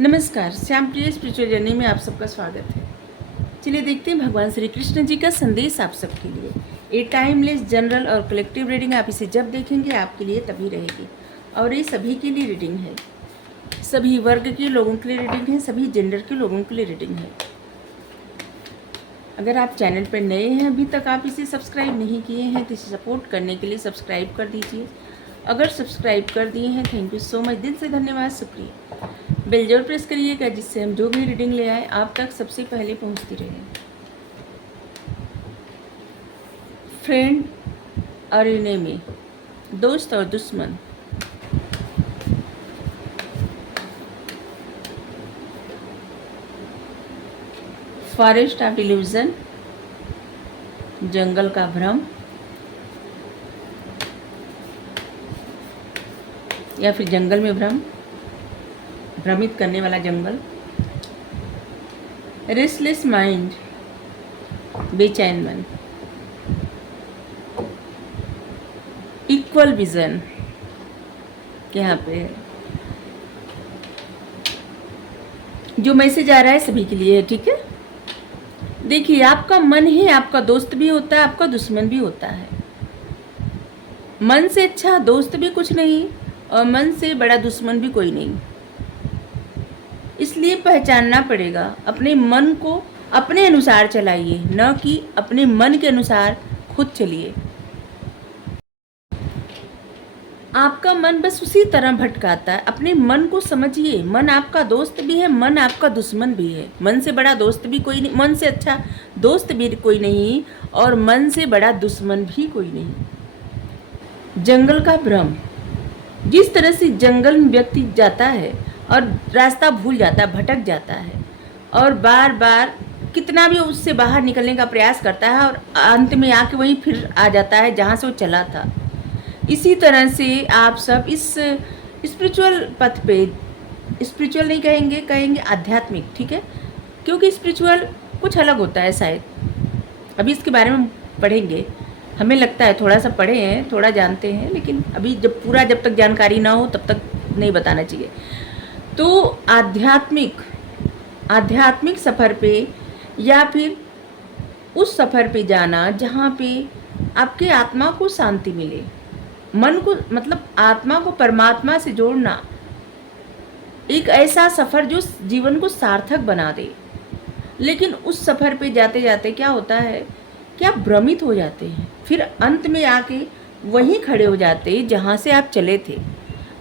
नमस्कार, श्याम प्रिय spiritual journey में आप सबका स्वागत है। चलिए देखते हैं भगवान श्री कृष्ण जी का संदेश आप सबके लिए। ए टाइमलेस जनरल और कलेक्टिव रीडिंग, आप इसे जब देखेंगे आपके लिए तभी रहेगी। और ये सभी के लिए रीडिंग है, सभी वर्ग के लोगों के लिए रीडिंग है, सभी जेंडर के लोगों के लिए रीडिंग है। अगर आप चैनल पर नए हैं, अभी तक आप इसे सब्सक्राइब नहीं किए हैं, तो इसे सपोर्ट करने के लिए सब्सक्राइब कर दीजिए। अगर सब्सक्राइब कर दिए हैं, थैंक यू सो मच, दिल से धन्यवाद, शुक्रिया। बेल जरूर प्रेस करिएगा, जिससे हम जो भी रीडिंग ले आए आप तक सबसे पहले पहुंचती रहे। फ्रेंड और एनिमी, दोस्त और दुश्मन। फॉरेस्ट ऑफ इल्यूजन, जंगल का भ्रम, या फिर जंगल में भ्रम, भ्रमित करने वाला जंगल। रेस्टलेस माइंड, बेचैन मन। इक्वल विजन, यहाँ पे जो मैसेज आ रहा है सभी के लिए है, ठीक है। देखिए, आपका मन ही आपका दोस्त भी होता है, आपका दुश्मन भी होता है। मन से अच्छा दोस्त भी कुछ नहीं और मन से बड़ा दुश्मन भी कोई नहीं। इसलिए पहचानना पड़ेगा, अपने मन को अपने अनुसार चलाइए, न कि अपने मन के अनुसार खुद चलिए। आपका मन बस उसी तरह भटकाता है। अपने मन को समझिए, मन आपका दोस्त भी है, मन आपका दुश्मन भी है। मन से बड़ा दोस्त भी कोई नहीं, मन से अच्छा दोस्त भी कोई नहीं, और मन से बड़ा दुश्मन भी कोई नहीं। जंगल का भ्रम, जिस तरह से जंगल में व्यक्ति जाता है और रास्ता भूल जाता है, भटक जाता है, और बार बार कितना भी उससे बाहर निकलने का प्रयास करता है, और अंत में आके वहीं फिर आ जाता है जहाँ से वो चला था। इसी तरह से आप सब इस स्पिरिचुअल पथ पे, स्पिरिचुअल नहीं कहेंगे आध्यात्मिक, ठीक है, क्योंकि स्पिरिचुअल कुछ अलग होता है शायद। अभी इसके बारे में पढ़ेंगे। हमें लगता है थोड़ा सा पढ़े हैं, थोड़ा जानते हैं, लेकिन अभी जब तक जानकारी ना हो तब तक नहीं बताना चाहिए। तो आध्यात्मिक सफ़र पे, या फिर उस सफ़र पे जाना जहाँ पे आपके आत्मा को शांति मिले, मन को, मतलब आत्मा को परमात्मा से जोड़ना, एक ऐसा सफ़र जो जीवन को सार्थक बना दे। लेकिन उस सफ़र पे जाते जाते क्या होता है कि आप भ्रमित हो जाते हैं, फिर अंत में आके वहीं खड़े हो जाते हैं जहाँ से आप चले थे।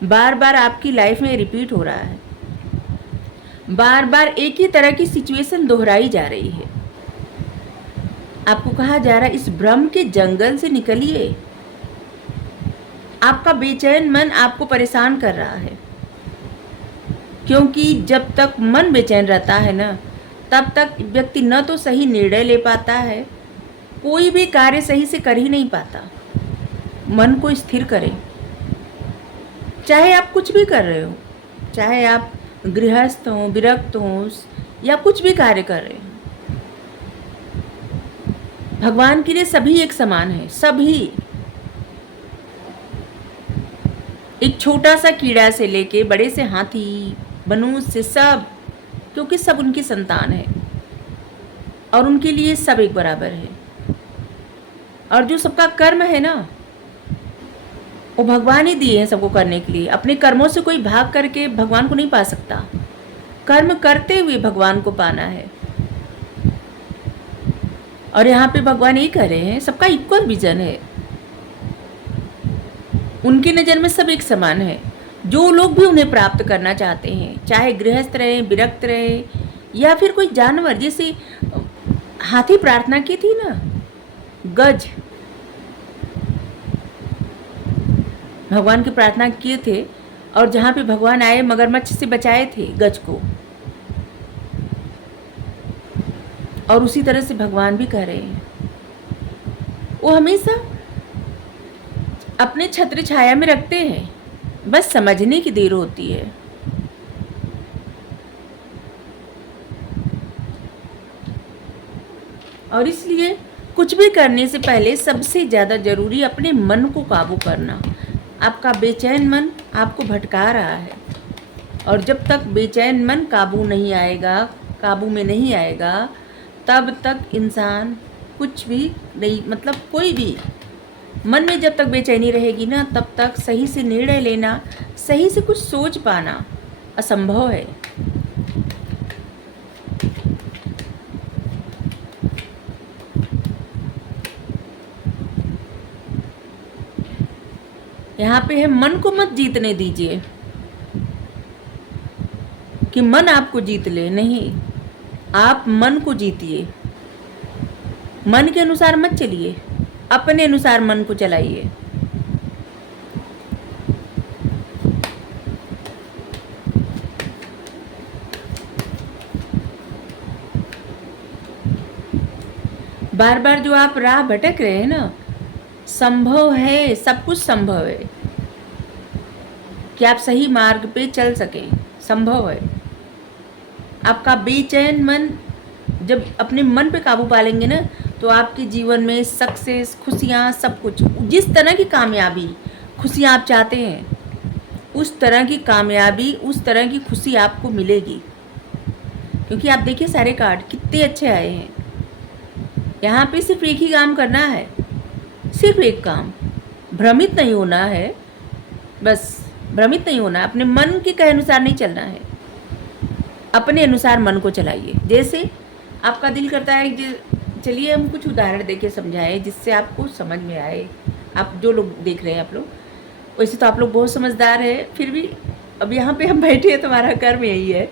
बार बार आपकी लाइफ में रिपीट हो रहा है, बार बार एक ही तरह की सिचुएशन दोहराई जा रही है। आपको कहा जा रहा है इस भ्रम के जंगल से निकलिए। आपका बेचैन मन आपको परेशान कर रहा है, क्योंकि जब तक मन बेचैन रहता है ना, तब तक व्यक्ति न तो सही निर्णय ले पाता है, कोई भी कार्य सही से कर ही नहीं पाता। मन को स्थिर करें, चाहे आप कुछ भी कर रहे हो, चाहे आप गृहस्थ हो, विरक्त हो, या कुछ भी कार्य कर रहे हो, भगवान के लिए सभी एक समान है। सभी, एक छोटा सा कीड़ा से लेके बड़े से हाथी, मनुष्य से सब, क्योंकि सब उनकी संतान है और उनके लिए सब एक बराबर है। और जो सबका कर्म है ना, वो भगवान ही दिए हैं सबको करने के लिए। अपने कर्मों से कोई भाग करके भगवान को नहीं पा सकता। कर्म करते हुए भगवान को पाना है। और यहाँ पे भगवान ये कह रहे हैं, सबका इक्वल विजन है। उनकी नज़र में सब एक समान है। जो लोग भी उन्हें प्राप्त करना चाहते हैं, चाहे गृहस्थ रहे, विरक्त रहे, या फिर कोई जानवर, जैसे हाथी प्रार्थना की थी ना, गज भगवान की प्रार्थना किए थे, और जहाँ पे भगवान आए मगरमच्छ से बचाए थे गज को। और उसी तरह से भगवान भी कह रहे हैं, वो हमेशा अपने छत्र छाया में रखते हैं, बस समझने की देर होती है। और इसलिए कुछ भी करने से पहले सबसे ज़्यादा ज़रूरी अपने मन को काबू करना। आपका बेचैन मन आपको भटका रहा है, और जब तक बेचैन मन काबू नहीं आएगा, काबू में नहीं आएगा, तब तक इंसान कुछ भी नहीं, मतलब कोई भी मन में जब तक बेचैनी रहेगी ना, तब तक सही से निर्णय लेना, सही से कुछ सोच पाना असंभव है। यहाँ पे है मन को मत जीतने दीजिए कि मन आपको जीत ले, नहीं, आप मन को जीतिए। मन के अनुसार मत चलिए, अपने अनुसार मन को चलाइए। बार बार जो आप राह भटक रहे हैं ना, संभव है, सब कुछ संभव है कि आप सही मार्ग पे चल सकें, संभव है। आपका बेचैन मन जब अपने मन पे काबू पा लेंगे ना, तो आपके जीवन में सक्सेस, खुशियाँ, सब कुछ, जिस तरह की कामयाबी, खुशियाँ आप चाहते हैं, उस तरह की कामयाबी, उस तरह की खुशी आपको मिलेगी। क्योंकि आप देखिए सारे कार्ड कितने अच्छे आए हैं। यहाँ पे सिर्फ एक ही काम करना है, सिर्फ एक काम, भ्रमित नहीं होना है, बस भ्रमित नहीं होना, अपने मन के कहे अनुसार नहीं चलना है, अपने अनुसार मन को चलाइए। जैसे आपका दिल करता है, चलिए हम कुछ उदाहरण देके समझाएं जिससे आपको समझ में आए। आप जो लोग देख रहे हैं, आप लोग, वैसे तो आप लोग बहुत समझदार है, फिर भी अब यहाँ पे हम बैठे हैं, तुम्हारा कर्म यही है,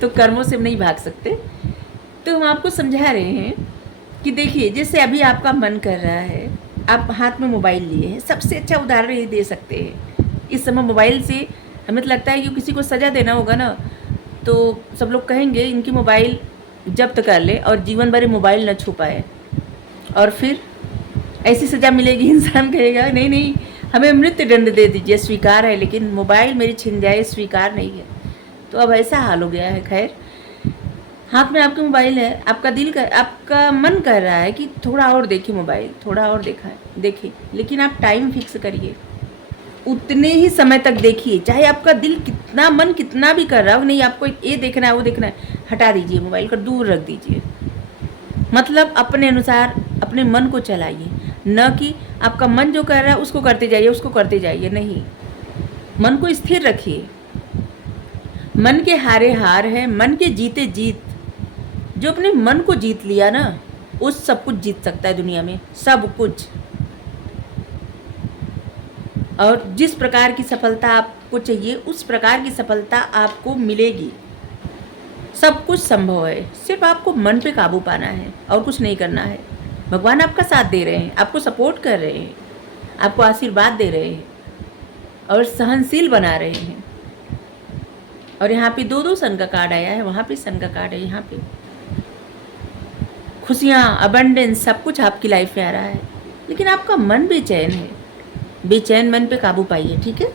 तो कर्मों से हम नहीं भाग सकते। तो हम आपको समझा रहे हैं कि देखिए, जैसे अभी आपका मन कर रहा है, आप हाथ में मोबाइल लिए हैं, सबसे अच्छा उदाहरण ये दे सकते हैं। इस समय मोबाइल से हमें तो लगता है कि किसी को सज़ा देना होगा ना, तो सब लोग कहेंगे इनकी मोबाइल जब्त कर ले और जीवन भर मोबाइल न छू पाए, और फिर ऐसी सज़ा मिलेगी। इंसान कहेगा नहीं नहीं, हमें मृत्यु दंड दे दीजिए, स्वीकार है, लेकिन मोबाइल मेरी छिन जाए स्वीकार नहीं है। तो अब ऐसा हाल हो गया है। खैर, हाथ में आपके मोबाइल है, आपका दिल कर, आपका मन कर रहा है कि थोड़ा और देखिए मोबाइल, थोड़ा और देखिए, लेकिन आप टाइम फिक्स करिए, उतने ही समय तक देखिए, चाहे आपका दिल कितना, मन कितना भी कर रहा हो, नहीं आपको ये देखना है, वो देखना है, हटा दीजिए मोबाइल को, दूर रख दीजिए। मतलब अपने अनुसार अपने मन को चलाइए, न कि आपका मन जो कर रहा है उसको करते जाइए, उसको करते जाइए, नहीं, मन को स्थिर रखिए। मन के हारे हार है, मन के जीते जीत। जो अपने मन को जीत लिया ना, वो सब कुछ जीत सकता है दुनिया में, सब कुछ। और जिस प्रकार की सफलता आपको चाहिए, उस प्रकार की सफलता आपको मिलेगी। सब कुछ संभव है, सिर्फ आपको मन पे काबू पाना है और कुछ नहीं करना है। भगवान आपका साथ दे रहे हैं, आपको सपोर्ट कर रहे हैं, आपको आशीर्वाद दे रहे हैं और सहनशील बना रहे हैं। और यहाँ पे दो सन का कार्ड आया है, वहाँ पे सन का कार्ड है। यहाँ पे खुशियाँ, अबंडेंस, सब कुछ आपकी लाइफ में आ रहा है, लेकिन आपका मन बेचैन है। बेचैन मन पे काबू पाइए, ठीक है।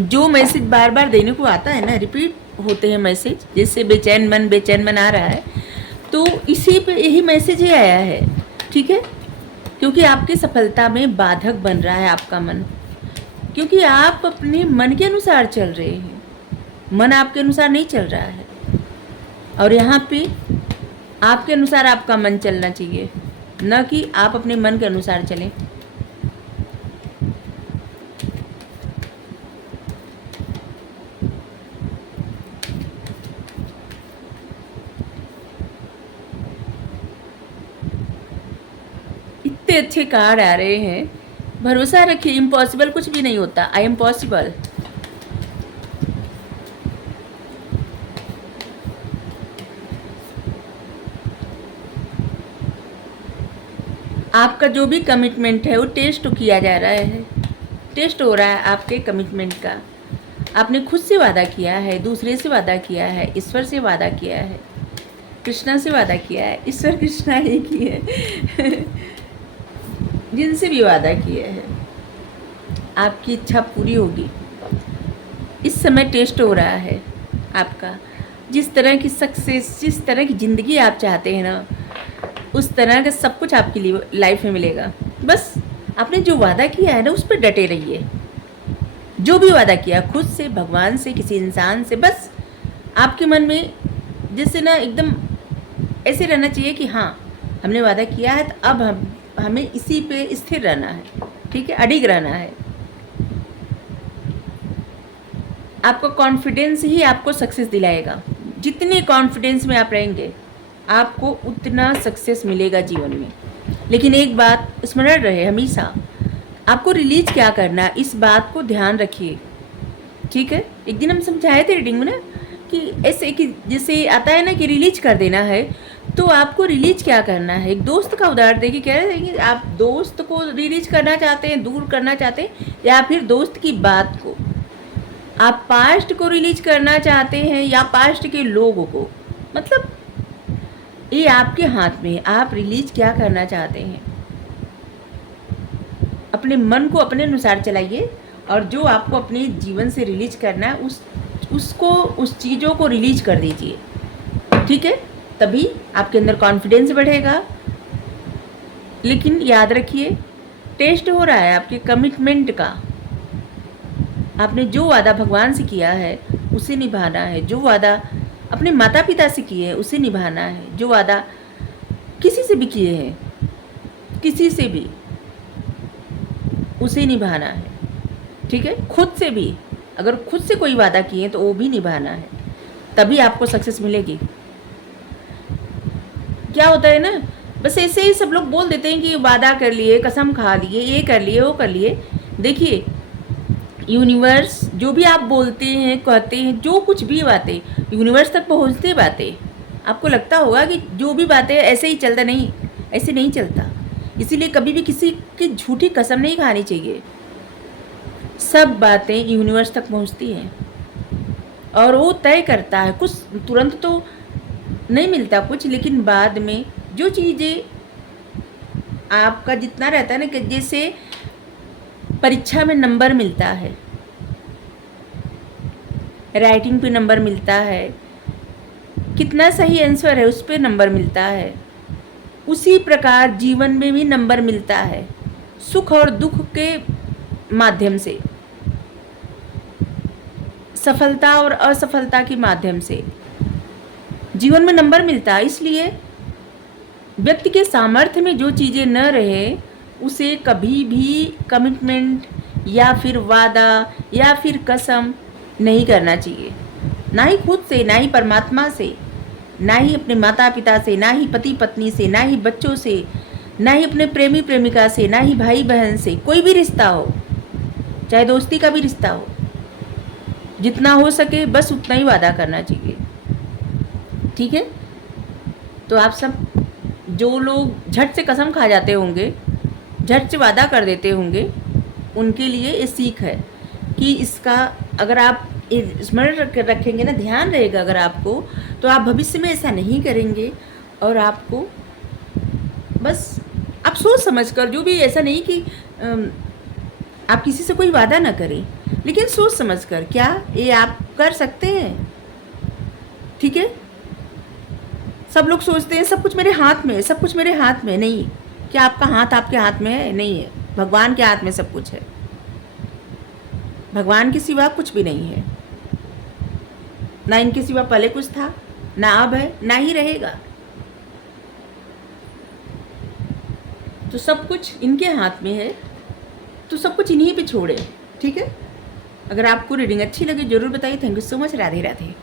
जो मैसेज बार बार देने को आता है ना, रिपीट होते हैं मैसेज, जैसे बेचैन मन आ रहा है, तो इसी पे यही मैसेज ही आया है, ठीक है। क्योंकि आपकी सफलता में बाधक बन रहा है आपका मन, क्योंकि आप अपने मन के अनुसार चल रहे हैं, मन आपके अनुसार नहीं चल रहा है। और यहाँ पे आपके अनुसार आपका मन चलना चाहिए, न कि आप अपने मन के अनुसार चलें। इतने अच्छे कार्ड आ रहे हैं, भरोसा रखिए, इम्पॉसिबल कुछ भी नहीं होता। I am possible. आपका जो भी कमिटमेंट है वो टेस्ट किया जा रहा है, टेस्ट हो रहा है आपके कमिटमेंट का। आपने खुद से वादा किया है, दूसरे से वादा किया है, ईश्वर से वादा किया है, कृष्णा से वादा किया है। ईश्वर कृष्णा एक ही है। जिनसे भी वादा किया है, आपकी इच्छा पूरी होगी। इस समय टेस्ट हो रहा है आपका, जिस तरह की सक्सेस, जिस तरह की ज़िंदगी आप चाहते हैं ना, उस तरह का सब कुछ आपकी लाइफ में मिलेगा। बस आपने जो वादा किया है ना उस पर डटे रहिए। जो भी वादा किया, खुद से, भगवान से, किसी इंसान से, बस आपके मन में जैसे ना एकदम ऐसे रहना चाहिए कि हाँ हमने वादा किया है, तो अब हमें इसी पे स्थिर रहना है, ठीक है, अडिग रहना है। आपका कॉन्फिडेंस ही आपको सक्सेस दिलाएगा। जितने कॉन्फिडेंस में आप रहेंगे आपको उतना सक्सेस मिलेगा जीवन में। लेकिन एक बात स्मरण रहे हमेशा, आपको रिलीज क्या करना है इस बात को ध्यान रखिए, ठीक है। एक दिन हम समझाए थे रीडिंग में ना कि ऐसे कि जैसे आता है ना कि रिलीज कर देना है, तो आपको रिलीज क्या करना है। एक दोस्त का उदाहरण देखिए, कह रहे हैं कि आप दोस्त को रिलीज करना चाहते हैं, दूर करना चाहते हैं, या फिर दोस्त की बात को। आप पास्ट को रिलीज करना चाहते हैं या पास्ट के लोगों को, मतलब ये आपके हाथ में है, आप रिलीज क्या करना चाहते हैं। अपने मन को अपने अनुसार चलाइए, और जो आपको अपने जीवन से रिलीज करना है उस चीज़ों को रिलीज कर दीजिए, ठीक है। तभी आपके अंदर कॉन्फिडेंस बढ़ेगा। लेकिन याद रखिए, टेस्ट हो रहा है आपके कमिटमेंट का। आपने जो वादा भगवान से किया है उसे निभाना है, जो वादा अपने माता पिता से किए हैं उसे निभाना है, जो वादा किसी से भी किए हैं, किसी से भी उसे निभाना है, ठीक है। खुद से भी, अगर खुद से कोई वादा किए तो वो भी निभाना है, तभी आपको सक्सेस मिलेगी। क्या होता है ना, बस ऐसे ही सब लोग बोल देते हैं कि वादा कर लिए, कसम खा लिए, ये कर लिए, वो कर लिए। देखिए यूनिवर्स जो भी आप बोलते हैं, कहते हैं, जो कुछ भी बातें यूनिवर्स तक पहुंचते बातें। आपको लगता होगा कि जो भी बातें ऐसे ही चलता, नहीं, ऐसे नहीं चलता। इसीलिए कभी भी किसी की झूठी कसम नहीं खानी चाहिए। सब बातें यूनिवर्स तक पहुंचती हैं और वो तय करता है। कुछ तुरंत तो नहीं मिलता कुछ, लेकिन बाद में जो चीज़ें आपका जितना रहता है ना, कि जैसे परीक्षा में नंबर मिलता है, राइटिंग पे नंबर मिलता है, कितना सही आंसर है उस पर नंबर मिलता है, उसी प्रकार जीवन में भी नंबर मिलता है, सुख और दुख के माध्यम से, सफलता और असफलता के माध्यम से जीवन में नंबर मिलता है। इसलिए व्यक्ति के सामर्थ्य में जो चीज़ें न रहे उसे कभी भी कमिटमेंट या फिर वादा या फिर कसम नहीं करना चाहिए। ना ही खुद से, ना ही परमात्मा से, ना ही अपने माता पिता से, ना ही पति पत्नी से, ना ही बच्चों से, ना ही अपने प्रेमी प्रेमिका से, ना ही भाई बहन से। कोई भी रिश्ता हो, चाहे दोस्ती का भी रिश्ता हो, जितना हो सके बस उतना ही वादा करना चाहिए, ठीक है। तो आप सब जो लोग झट से कसम खा जाते होंगे, झट से वादा कर देते होंगे, उनके लिए ये सीख है कि इसका अगर आप स्मरण रखेंगे ना, ध्यान रहेगा अगर आपको, तो आप भविष्य में ऐसा नहीं करेंगे। और आपको बस आप सोच समझ कर, जो भी, ऐसा नहीं कि आप किसी से कोई वादा ना करें, लेकिन सोच समझ कर क्या ये आप कर सकते हैं, ठीक है। सब लोग सोचते हैं सब कुछ मेरे हाथ में है, सब कुछ मेरे हाथ में। नहीं, क्या आपका हाथ आपके हाथ में है? नहीं है। भगवान के हाथ में सब कुछ है। भगवान के सिवा कुछ भी नहीं है। ना इनके सिवा पहले कुछ था, ना अब है, ना ही रहेगा। तो सब कुछ इनके हाथ में है, तो सब कुछ इन्हीं पे छोड़े, ठीक है। अगर आपको रीडिंग अच्छी लगे जरूर बताइए। Thank you so much. Radhe Radhe.